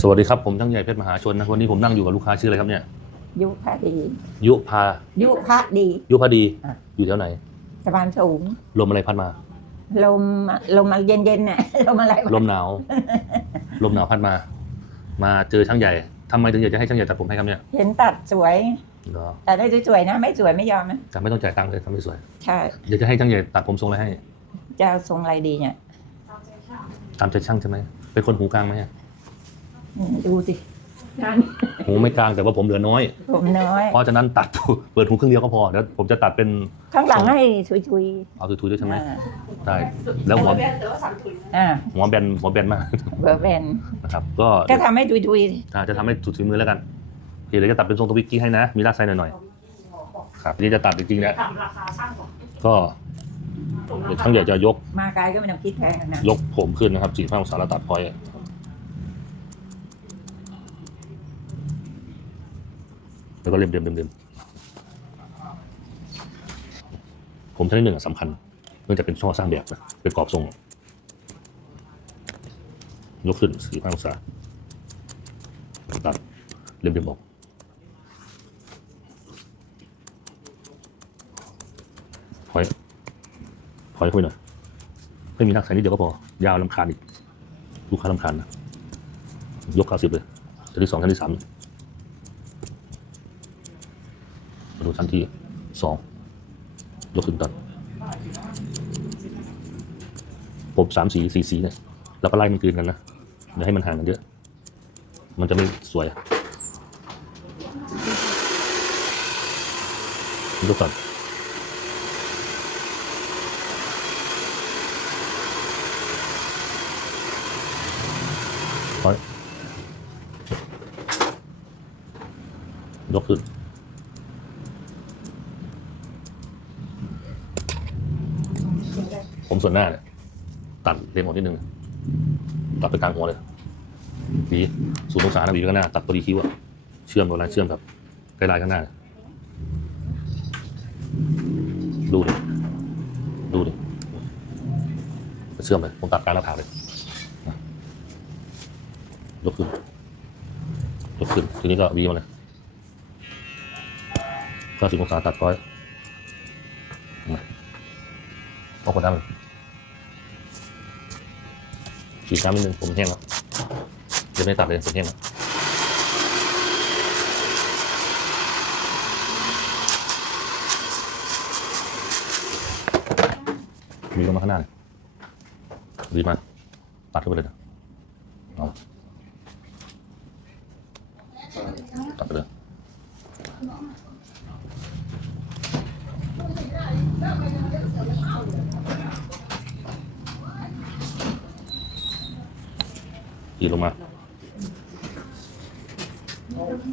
สวัสดีครับผมช่างใหญ่เพชรมหาชนนะวันนี้ผมนั่งอยู่กับลูกค้าชื่ออะไรครับเนี่ย ยุพดี ยุพายุพดี ยุพดี อะ อยู่แถวไหน สะพานสูง ลมอะไรพัดมา ลมลมมาเย็นเย็นๆน่ะ ลมอะไรวะลมหนาว ลมหนาวพัดมา มาเจอช่างใหญ่ทำไมถึงอยากจะให้ช่างใหญ่ตัดผมให้ครับเนี่ยเห็นตัดสวย เหรอแต่ได้สวยๆนะ ไม่สวยไม่ยอมนะแต่ไม่ต้องจ่ายตังค์เลยทำไม่สวยใช่อยากจะให้ช่างใหญ่ตัดผมทรงอะไรให้ จะเอาทรงอะไรดีเนี่ยตามใจช่างใช่ไหมเป็นคนหูกลางไหมอะ อืมดูสินั่นหูไม่กลางแต่ว่าผมเหลือน้อย ผมน้อย เพราะฉะนั้นตัด เปิดหูครึ่งเดียวก็พอเดี๋ยวผมจะตัดเป็นข้างหลังให้ชุยเอาทุยๆด้วยๆใช่ไหมอ่าได้แล้วหัวอ่าหัวแบนหัวแบนมาก เบอร์แบนนะครับก็ก็ทำให้ชุยอ่าจะทำให้สุดฝีมือแล้วกันเดี๋ยวจะตัดเป็นทรงทวิกกี้ให้นะ มีลากไซหน่อยๆครับทีนี่จะตัดจริงๆเนี่ยทำราคาช่างก่อนก็เดี๋ยวช่างใหญ่จะยกๆ มาไกลก็ไม่ต้องคิดแพงนะยกผมขึ้นนะครับสี่ห้าองศาแล้วตัดพอยต์ แล้วก็เล็มเล็มเล็มเล็มผมชั้นที่หนึ่งสำคัญเนื่องจากเป็นช่อสร้างแบบนะเป็นกรอบทรงยกขึ้นสี่ห้าองศาตัดเล็มเล็มออกพอยต์พอยต์เข้าไปหน่อยไม่มีนักใส่นิดเดียวก็พอยาวลำคาญอีกลูกค้าลำคาญนะยกเก้าสิบเลยชั้นที่สองชั้นที่สาม มาดูชั้นที่สองยกขึ้นตัดผมสามสีสีสีเนี่ยแล้วก็ไล่มันคืนกันนะอย่าให้มันห่างกันเยอะมันจะไม่สวยยกตัดร้อยยกขึ้น ผมส่วนหน้าเนี่ยตัดเรียงหมนิดนึงตัดไปกลางหัวเลยหวีศูนย์องศานะหวีข้างหน้า ตัดพอดีคิ้วอะเชื่อมกับอะไรเชื่อมกับไกด์ไลน์ข้างหน้า ดูดิดูดิเชื่อมเลยผมตัดกลางหน้าผากเลยยกขึ้นยกขึ้นทีนี้ก็วีมาเลยก็สิบองศาตัดก้อยมา เอาคนน้ำฉีดน้ำนิดนึงผมแห้งแล้วเดี๋ยวไม่ตัดเลยผมแห้งแล้วมีลงมาข้างหน้าเลยดีมาตัดเข้าไปเลยนะเอา ตัดไปเลย ยีลงมา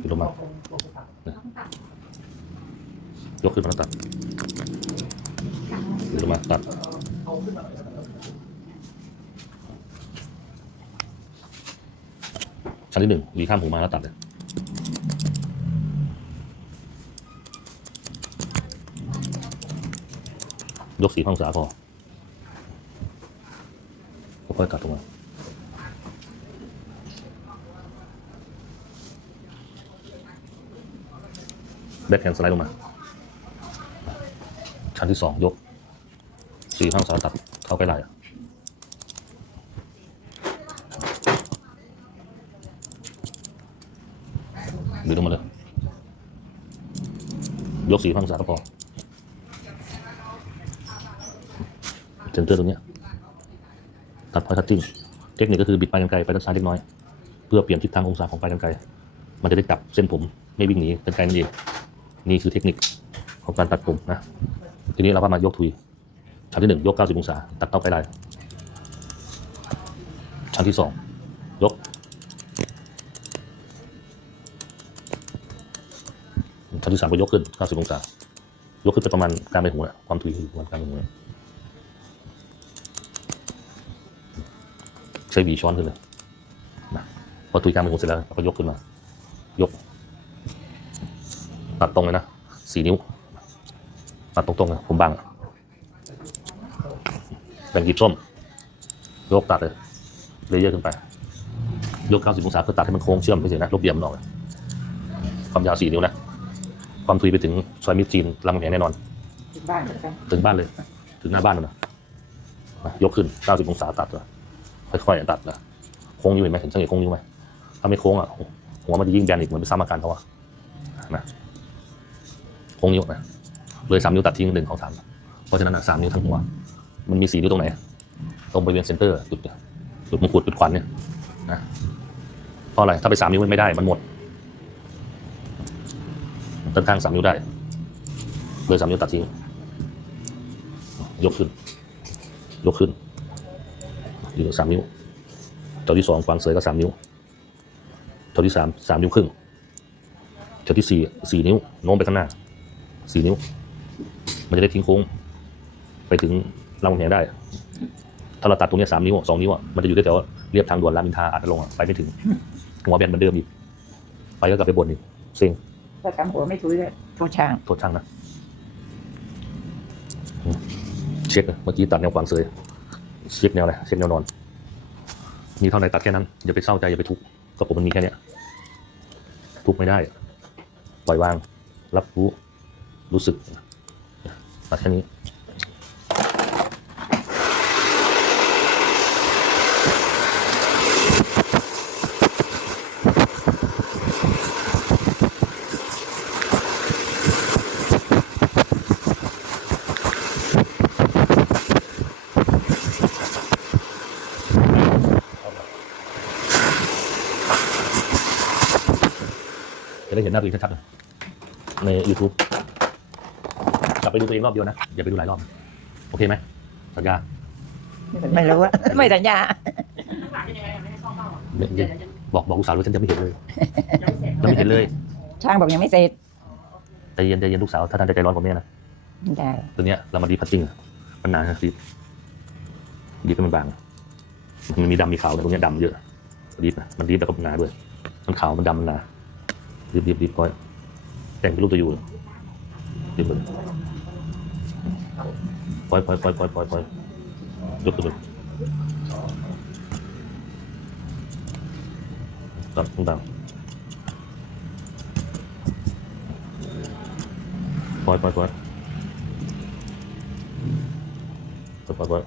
ยีลงมายกขึ้นมาแล้วตัดยีลงมาตัดชั้นที่หนึ่งวีข้ามหูมาแล้วตัดเลยยกสีองศาพอค่อยๆตัดลงมา แบ็คแฮนด์สไลด์ลงมา ชั้นที่สองยกสี่องศาตัดเท่าใกล้ไหล่ดึงลงมาเลย ยกสี่องศาก็พอเซนเตอร์ตรงนี้ตัดพอยทัชจิ้งเทคนิคก็คือบิดปลายกันไกลไปทางซ้ายเล็กน้อย เพื่อเปลี่ยนทิศทางองศาของปลายกันไกลมันจะได้จับเส้นผมไม่วิ่งหนีกันไกลนั่นเอง นี่คือเทคนิคของการตัดผมนะ ทีนี้เราก็มายกทุย ชั้นที่หนึ่งยก90องศา ตัดเต้าไปลายชั้นที่สองยก ชั้นที่สามก็ยกขึ้น90องศา ยกขึ้นไปประมาณกลางใบหูนะความทุยคือประมาณกลางใบหูนะใช้หวีช้อนขึ้นเลยนะพอตุยกลางเป็นหัวเสร็จแล้วเราก็ยกขึ้นมา ยก ตัดตรงเลยนะสี่นิ้ว ตัดตรงๆเลยผมบังแบ่งหยิบส้มยกตัดเลยเลเยอร์ขึ้นไปยก90องศาเพื่อตัดให้มันโค้งเชื่อมไปเฉยนะลบเหลี่ยมมันออกนะความยาว4นิ้วนะความทุยไปถึงซอยมิตรจีนรามคำแหงแน่นอนที่บ้านเหมือนกันถึงบ้านเลย ถึงหน้าบ้านเลยนะนะยกขึ้น90องศาตัดนะค่อยๆตัดนะโค้งนิ้วเห็นไหมเห็นสังเกตโค้งนิ้วไหมถ้าไม่โค้งอะหัวมันจะยิ่งแบนอีกเหมือนไปซ้ำอาการเขาอะนะโค้ งนิ้วนะเลยสามนิ้วตัดทิ้งหนึ่งของสามเพราะฉะนั้นสามนิ้วทั้งหัว มันมีสี่นิ้วตรงไหน ตรงบริเวณเซนเตอร์จุดเนี่ยจุดมงกุฎจุดควันเนี่ยนะเพราะอะไรถ้าไปสามนิ้วมันไม่ได้มันหมดด้านข้างสามนิ้วได้เลยสามนิ้วตัดทิ้งยกขึ้น ยกขึ้นอยืนสามนิ้วเท่าที่สองวางเสยก็สามนิ้วเท่าที่สามสามนิ้วครึ่งเท่าที่สี่สี่นิ้วโน้มไปข้างหน้า สี่นิ้ว มันจะได้ทิ้งโค้ง ไปถึงลำคำแหงได้ ถ้าเราตัดตรงเนี้ยสามนิ้วสองนิ้วอะมันจะอยู่ได้แต่ว่าเรียบทางด่วนรามอินทราอาจจะลงอะไปไม่ถึง หัวแบนเหมือนเดิมอีกไปก็กลับไปบนอีกเซ็งถ้าทำหัวไม่ทุยเลยโทษช่างโทษช่างนะอืมเช็คนะเมื่อกี้ตัดแนวขวางเสยเช็คแนวอะไรเช็คแนวนอนมีเท่าไหร่ตัดแค่นั้นอย่าไปเศร้าใจอย่าไปทุกข์ก็ผมมันมีแค่เนี้ยทุกข์ไม่ได้ ปล่อยวาง รับรู้ รู้สึกตัดแค่นี้จะได้เห็นหน้าตัวเองชัดๆใน YouTube ไปดูตัวเองรอบเดียวนะ อย่าไปดูหลายรอบโอเคไหมสัญญาไม่รู้ว่าไม่สัญญาไม่ไม่บอกบอกลูกสาวว่าฉันจะไม่เห็นเลยยังไม่เห็นเลย ช่างบอกยังไม่เสร็จใจเย็นใจเย็นลูกสาวถ้าท่านจะใจร้อนกว่าแม่นะไม่ได้ตัวเนี้ยเรามาดีพัตติ้งมันนานนะดีดีให้มันบางมันมีดำมีขาวแต่ตรงเนี้ยดำเยอะดีนะมันดีแล้วก็หนาด้วย มันขาวมันดำมันหนาดีดีดีพอยแต่งเป็นรูปตัวอยู่ดีเลย ปล่อยปล่อยปล่อยปล่อยปล่อยปล่อยยกตัวเลยตัดต่างปล่อยปล่อยปล่อยปล่อยปล่อยปล่อย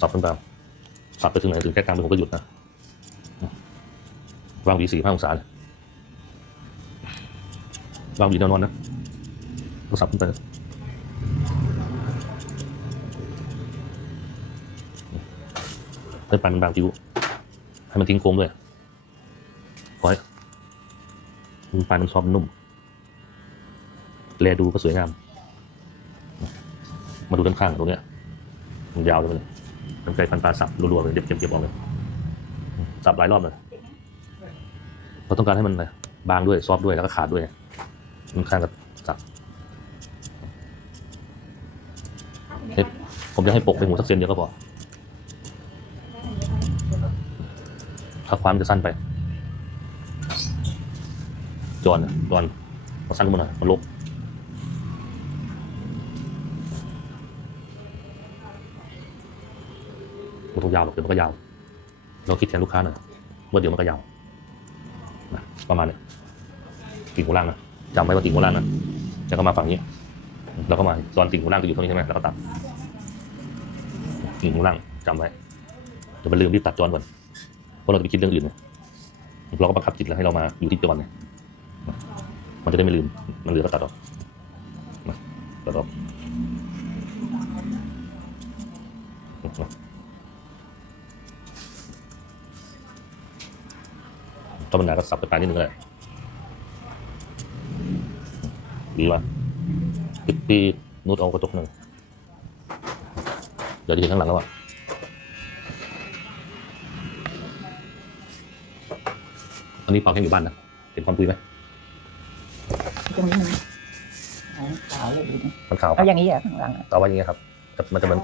สับขึ้นตามสับไปถึงไหนถึงแค่กลางผมก็หยุดนะวางหวีสี่ห้าองศาเลยวางหวีนวนอนนะก็สับขึ้นไป ให้มันบางจิ๋วให้มันทิ้งโค้งด้วยคอยมันปลามันซอฟนุ่มแลดูก็สวยงาม มาดูด้านข้างตรงเนี้ยมันยาวเลยมันไกลฟันปลาสับรัวๆเลยเด็บเก็บเก็บออกเลยสับหลายรอบเลยเราต้องการให้มันบางด้วยซอฟด้วยแล้วก็ขาดด้วยมันข้างกับสับผมจะให้ปกไปหมูสักเซนเดียวก็พอ ถ้าความจะสั้นไป จอนะจอนมันสั้นขึ้นมาหน่อยมันลกไม่ต้องยาวหรอกเดี๋ยวมันก็ยาว เราคิดแทนลูกค้าหน่อยว่าเดี๋ยวมันก็ยาวนะประมาณนี้กิ่งหัวล่างนะจำไว้ว่ากิ่งหัวล่างนะแล้วก็มาฝั่งนี้แล้วก็มาตอนกิ่งหัวล่างจะอยู่ตรงนี้ใช่ไหมแล้วก็ตัดกิ่งหัวล่างจำไว้เดี๋ยวมันลืมรีบตัดจอนก่อน เพราะเราจะไปคิดเรื่องอื่นเนี่ยเราก็บังคับจิตแล้วให้เรามาอยู่ที่จอนเนี่ยมันจะได้ไม่ลืม มันเหลือก็ตัดออกตัดออกนะถ้ามันหนาก็สับไปปลานิดนึงก็ได้ดีว่ะพี่พี่นุดเอากระจกหนึ่งเดี๋ยวจะเห็นข้างหลังแล้วอะ อันนี้เป่าแค่อยู่บ้านนะเห็นความตุยไหมตรงนี้มันขาวเลยดีนะมันขาวคเอารับอย่างนี้อะข้างหลังอะเอาไว้อย่างเงี้ยครับแต่มันจะมัน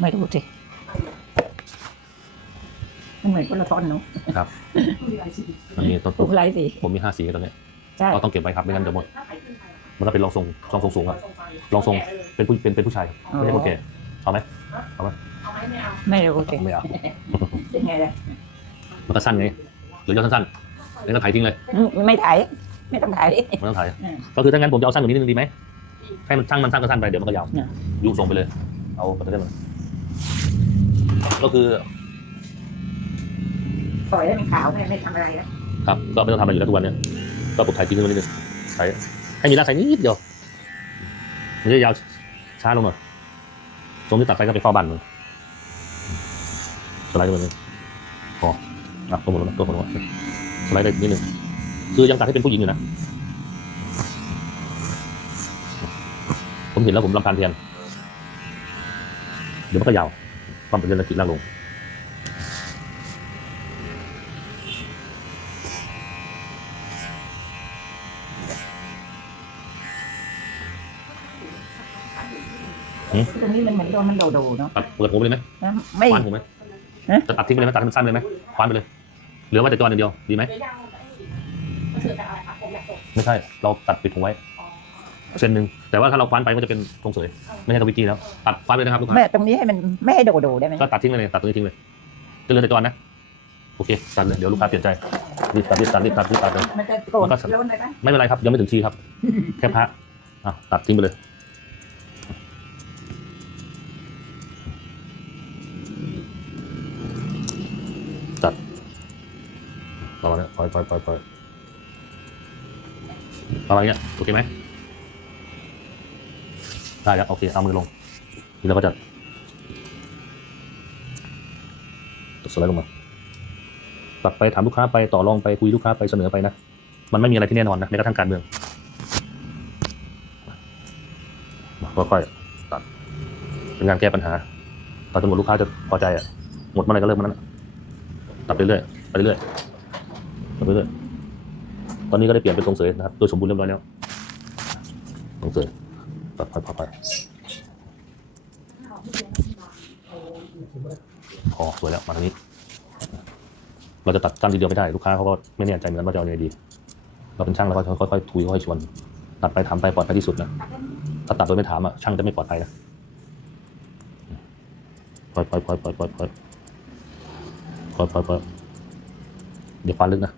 ไม่รู้สิมันเหมือนคนละต้นเนาะครับมันมีต้นปลูกไรสิผมมีห้าสีตอนเนี้ยใช่ก็ต้องเก็บไว้ครับไม่งั้นเดี๋ยวหมด มันก็เป็นรองทรงรองทรงสูงอะรองทรงเป็นผู้เป็นเป็นผู้ชายไม่ใช่คนแก่เอาไหมไม่รู้สิไม่เอาเป็นไงล่ะมันก็สั้นไง หรือจะเอาสั้นๆแล้วก็ถ่ายทิ้งเลยอืมไม่ถ่ายไม่ต้องถ่ายดิ ไม่ต้องถ่ายอืม ก็คือถ้างั้นผมจะเอาสั้นกว่านี้นิดนึงดีไหมให้มันช่างมันสั้นก็สั้นไปเดี๋ยวมันก็ยาวเนี่ยยุ่งทรงไปเลย เอาไปเรื่อยๆก็คือปล่อยให้มันขาวไม่ไม่ทำอะไรแล้วครับก็ไม่ต้องทำอะไรอยู่แล้วทุกวันเนี่ยก็ผมถ่ายทิ้งไว้นิดนึงถ่ายให้มีรากใส่นิดเดียวมันจะยาวช้าลงหน่อยตรงที่ตัดไปก็ไปเฝ้าบ้านมันสไลด์ไปเลยพ ออะตัวหมดแล้วนะตัวหมดแล้วนะสไลด์ได้นิดนึงคือยังตัดให้เป็นผู้หญิงอยู่นะผมเห็นแล้วผมรำคาญแทนเดี๋ยวมันก็ยาวความเป็นเรื่องละกิจล่างลงตรงนี้มันเหมือนโดนมันโดโดๆเนาะตัดเปิดผมไปเลยไหมแล้วไม่ควานผมไหมฮะจะตัดทิ้งไปเลยไหมตัดให้มันสั้นไปเลยไหมควานไปเลย เหลือไว้แต่จออย่างเดียวดีไหมไม่ใช่เราตัดปิดถุงไว้เส้นหนึ่งแต่ว่าถ้าเราควานไปมันจะเป็นทรงเสยไม่ใช่ทวิตกี้แล้วตัดควานไปเลยนะครับลูกค้าไม่ตรงนี้ให้มันไม่ให้โดโดๆได้ไหมก็ตัดทิ้งไปเลยตัดตรงนี้ทิ้งเลยจะเหลือแต่จอนะโอเคตัดเลยเดี๋ยวลูกค้าเปลี่ยนใจรีบตัดรีบตัดรีบตัดรีบตัดเลย มันจะโกรธมันก็ล้นเลยปะไม่เป็นไรครับยังไม่ถึงทีครับ แค่พระอะตัดทิ้งไปเลย อยปล่อยปล่อยปล่อยประมาณเนี้ยโอเคไหมได้แล้วโอเคเอามือลงนี่เราก็จะตัดสไลด์ลงมาตัดไปถามลูกค้าไปต่อรองไปคุยลูกค้าไปเสนอไปนะมันไม่มีอะไรที่แน่นอนนะแม้กระทั่งการเมืองค่อยๆตัดเป็นงานแก้ปัญหาต่อจนหมดลูกค้าจะพอใจอะหมดเมื่อไหรก็เริ่มเมื่อนั้นอะตัดไปเรื่อยไปเรื่อย ไปเรื่อยตอนนี้ก็ได้เปลี่ยนเป็นทรงเสยนะครับ โดยสมบูรณ์เรียบร้อยแล้วทรงเสยตัดค่อยๆพอสวยแล้วมาทางนี้ เราจะตัดสั้นทีเดียวไม่ได้ลูกค้าเขาก็ไม่แน่ใจเหมือนกันว่าจะเอายังไงดี เราเป็นช่างเราก็ค่อยๆคุยค่อยชวน ตัดไปถามไปปลอดภัยที่สุดนะ ถ้าตัดโดยไม่ถามอะช่างจะไม่ปลอดภัยนะปล่อยปล่อยปล่อยปล่อยปล่อยปล่อยปล่อยปล่อยเดี๋ยวฟันลึกนะ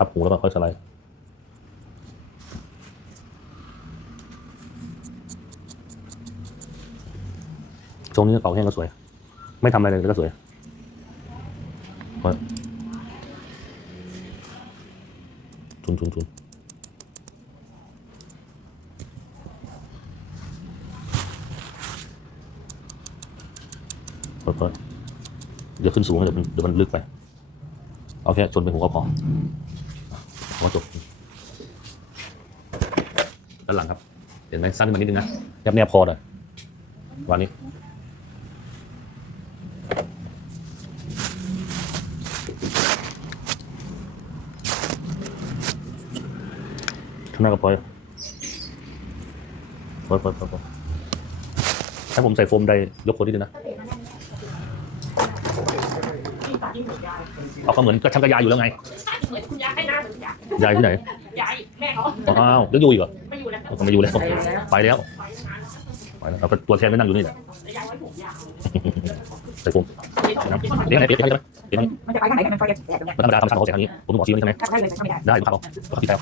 พับหูแล้วก็ค่อยสไลด์ทรงนี้เก่าแห้งก็สวย ไม่ทำอะไรเลยก็สวยทุนทุนทุนเปิดเปิดเดี๋ยวขึ้นสูงเดี๋ยวมันเดี๋ยวมันลึกไป เอาแค่ชนเป็นหัวก็พอ หัวจบด้านหลังครับ เห็นไหมสั้นขึ้นมานิดนึงนะแนบแนบพอเลยวันนี้ข้างหน้าก็ปล่อยปล่อยปล่อยปล่อยปล่อยถ้าผมใส่โฟมใดยกคนนิดนึงนะเอาก็เหมือนก็ช่างกระยายอยู่แล้วไง เหมือนคุณยายให้หน้าเหมือนคุณยาย ยายที่ไหนยายแม่เขาอ้าวยังอยู่อีกเหรอไม่อยู่แล้วผมไม่อยู่แล้วไปแล้วไปแล้วไปแล้วเอาก็ตัวแทนไม่นั่งอยู่นี่แหละยายไว้ผมยาวใส่โฟมไม่ต้องนะไม่ต้องเดี๋ยวไหนเปลี่ยนใช่ไหมเปลี่ยนมันจะไปข้างไหนกันมันไฟจะแตกตรงเนี้ยมันธรรมดาธรรมชาติของเสียงอันนี้ผมต้องบอกชี้ไว้ใช่ไหมถ้าได้เลยถ้าไม่ได้ได้ผมขับเอาผมขับพี่แซว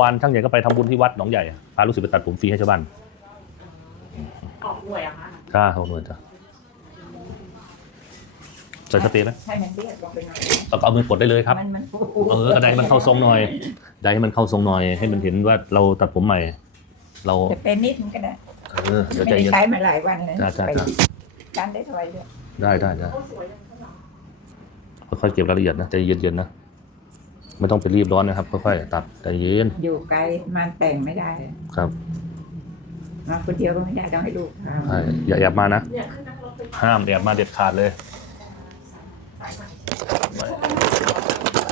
วานช่างใหญ่ก็ไปทำบุญที่วัดหนองใหญ่พาลูกศิษย์ไปตัดผมฟรีให้ชาวบ้านออกหน่วยอะคะค่าเขาหน่วยจ้ะใส่สเปรย์ไหมให้มันเรียบลงไปหน่อยต้องเอามือกดได้เลยครับ มันมันฟูเออกระไดให้มันเข้าทรงหน่อยได้ให้มันเข้าทรงหน่อย ให้มันเห็นว่าเราตัดผมใหม่ เราจะเป็นนิดมันก็ได้เออเดี๋ยวใจไม่ได้เย็น ใช้มาหลายวันนะจ้าจ้าไปจ้าการได้เท่าไหร่ด้วยได้ได้ได้เขาสวยเลยข้างหลังค่อยๆเก็บรายละเอียดนะใจเย็นๆนะ ไม่ต้องไปรีบร้อนนะครับ ค่อยๆตัดใจเย็นอยู่ไกลมันแต่งไม่ได้ครับมาคนเดียวก็ไม่ได้ต้องให้ลูกทใช่อย่าแอบมานะเนี่ยขึ้นนั่งรถไปห้ามแอบมาเด็ดขาดเลย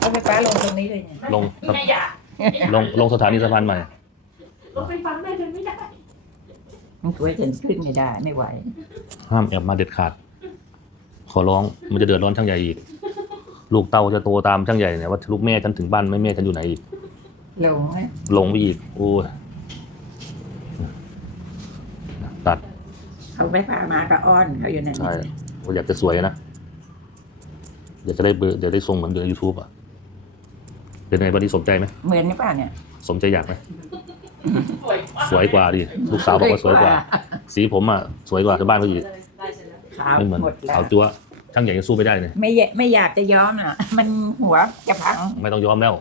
ำไฟฟ้าลงตรงนี้เลยเนี่ยลงไม่อยากลงลงสถานีสะพานใหม่รถไฟฟ้าแม่เดินไม่ได้มันสวยจนขึ้นไม่ได้ไม่ไหว ห้ามแอบมาเด็ดขาด ขอร้องมันจะเดือดร้อนช่างใหญ่อีก ลูกเต้าจะโตตามช่างใหญ่เนี่ยว่าลูกแม่ฉันถึงบ้านแม่แม่ฉันอยู่ไหนอีกลงนะลงไปอีกโอ้ยตัดเขาไฟฟ้ามาก็อ้อนเขาอยู่นั่นใช่ว่าอยากจะสวยนะ อยากจะได้เบอร์อยากได้ทรงเหมือนเดือนยูทูบอะเป็นไงวันนี้สนใจไหมเหมือนนี่ป่ะเนี่ย สมใจอยากไหมสวยมากสวยกว่าดิลูกสาวบอกว่าสวยกว่า สีผมอะสวยกว่าชาวบ้านเขาอีกได้เสร็จแล้วขาวไม่เหมือนหมดแล้วขาวจั๊ว ช่างใหญ่ยังสู้ไม่ได้เลยไม่แยไม่อยากจะย้อมอะ มันหัวจะพังไม่ต้องยอมแล้ว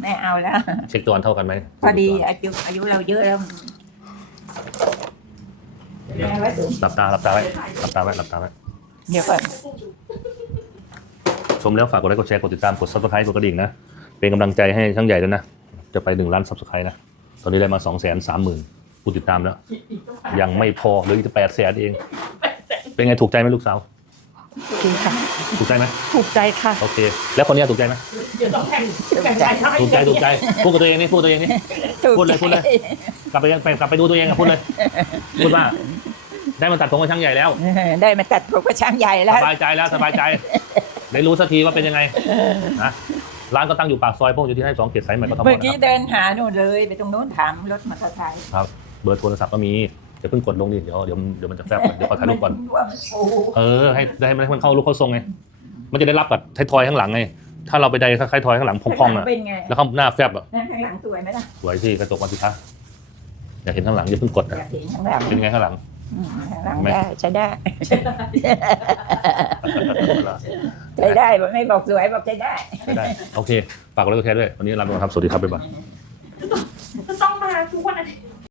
ไม่เอาแล้ว เช็คตัวอันเท่ากันไหมพอดีอายุอายุเราเยอะแล้วแม่ไว้สูงหลับตาหลับตาไว้หลับตาไว้หลับตาไว้เดี๋ยวก่อนชมแล้วฝากกดไลค์กดแชร์กดติดตามกดซับสไครต์กดกระดิ่งนะ เป็นกำลังใจให้ช่างใหญ่ด้วยนะ จะไปหนึ่งล้านซับสไครต์นะ ตอนนี้ได้มาสองแสนสามหมื่นผู้ติดตามแล้ว ยังไม่พอเหลืออีกแปดแสนเอง เป็นไงถูกใจไหมลูกสาว ดีค่ะ ถูกใจไหมถูกใจค่ะ โอเค แล้วคนเนี้ยถูกใจไหมเดี๋ยวต้องแข่งแข่งใจถูกใจถูกใจพูดกับตัวเองนี่พูดกับตัวเองนี่ถูกพูดเลยพูดเลย กลับไปไปกลับไปดูตัวเองอะพูดเลยพูดว่า ได้มาตัดผมกับช่างใหญ่แล้วเออได้มาตัดผมกระช่างใหญ่สแล้วบายใจแล้วสบายใจ ได้รู้สักทีว่าเป็นยังไงนะร้านก็ตั้งอยู่ปากซอยพวกอยู่ที่ให้สองเขตสายใหม่กทมเมื่อนะกี้ครับเดินหาหนูเลย ไปตรงโน้นถามรถมอเตอร์ไซค์ครับ เบอร์โทรศัพท์ก็มี เดี๋ยวเพิ่งกดลงดิเดี๋ยวเดี๋ยวเดี๋ยวมันจะแฟบเดี๋ยวขอถ่ายรูปก่อนว่ามันโอ้โหเออให้ได้ให้มันเข้ารูปเข้าทรงไง มันจะได้รับกับไทยทอยข้างหลังไง ถ้าเราไปได้คล้ายๆทอยข้างหลังพองๆอะ เป็นไงแล้วข้างหน้าแฟบอะนั่นข้างหลังสวยไหมล่ะสวยสิกระจกวันสิคะอยากเห็นข้างหลังอย่าเพิ่งกดออะยากเห็นข้างหลังเป็นไงข้างหลัง อืมข้างหลังไม่ ได้ใช้ได้ใช้ได้บอกไม่บอกสวยบอกใช้ได้ใช่ได้ โอเค ฝากกดไลค์กดแชร์ด้วย วันนี้ลาไปก่อนครับ สวัสดีครับบ๊ายบายเ